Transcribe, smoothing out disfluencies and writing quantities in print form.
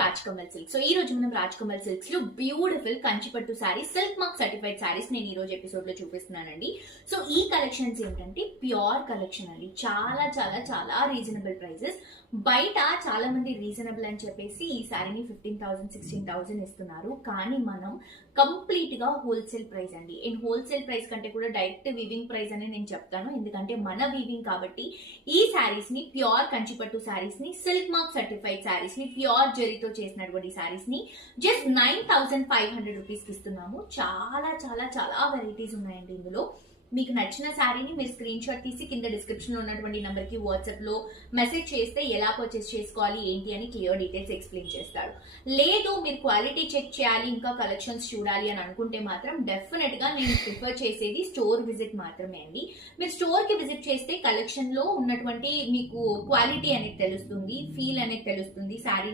Rajkamal silk. So ఈ రోజు మనం రాజ్కమల్ సిల్క్స్ లో బ్యూటిఫుల్ కంచిపట్టు saris, silk mark certified saris నేను ఈ రోజు ఎపిసోడ్ లో చూపిస్తున్నానండి. సో ఈ కలెక్షన్స్ ఏంటంటే ప్యూర్ కలెక్షన్ అండి, చాలా చాలా చాలా రీజనబుల్ ప్రైసెస్. బయట చాలా మంది రీజనబుల్ అని చెప్పేసి ఈ సారీని 15,000 16,000 ఇస్తున్నారు, కానీ మనం కంప్లీట్ గా హోల్సేల్ ప్రైస్ అండి. అండ్ హోల్సేల్ ప్రైస్ కంటే కూడా డైరెక్ట్ వీవింగ్ ప్రైస్ అని నేను చెప్తాను, ఎందుకంటే మన వీవింగ్ కాబట్టి. ఈ సారీస్ ని ప్యూర్ కంచిపట్టు సారీస్ ని, సిల్క్ మార్క్ సర్టిఫైడ్ సారీస్ ని, ప్యూర్ జరీతో చేసినటువంటి సారీస్ ని జస్ట్ 9,500 రూపీస్ కి ఇస్తున్నాము. చాలా చాలా చాలా వెరైటీస్ ఉన్నాయండి ఇందులో. మీకు నచ్చిన శారీని మీరు స్క్రీన్ షాట్ తీసి కింద డిస్క్రిప్షన్ లో ఉన్నటువంటి నెంబర్ కి వాట్సాప్ లో మెసేజ్ చేస్తే ఎలా పర్చేస్ చేసుకోవాలి ఏంటి అని క్లియర్ డీటెయిల్స్ ఎక్స్ప్లెయిన్ చేస్తాడు. లేదు మీరు క్వాలిటీ చెక్ చేయాలి, ఇంకా కలెక్షన్స్ చూడాలి అని అనుకుంటే మాత్రం డెఫినెట్ గా నేను ప్రిఫర్ చేసేది స్టోర్ విజిట్ మాత్రమే అండి. మీరు స్టోర్ కి విజిట్ చేస్తే కలెక్షన్ లో ఉన్నటువంటి మీకు క్వాలిటీ అనేది తెలుస్తుంది, ఫీల్ అనేది తెలుస్తుంది, శారీ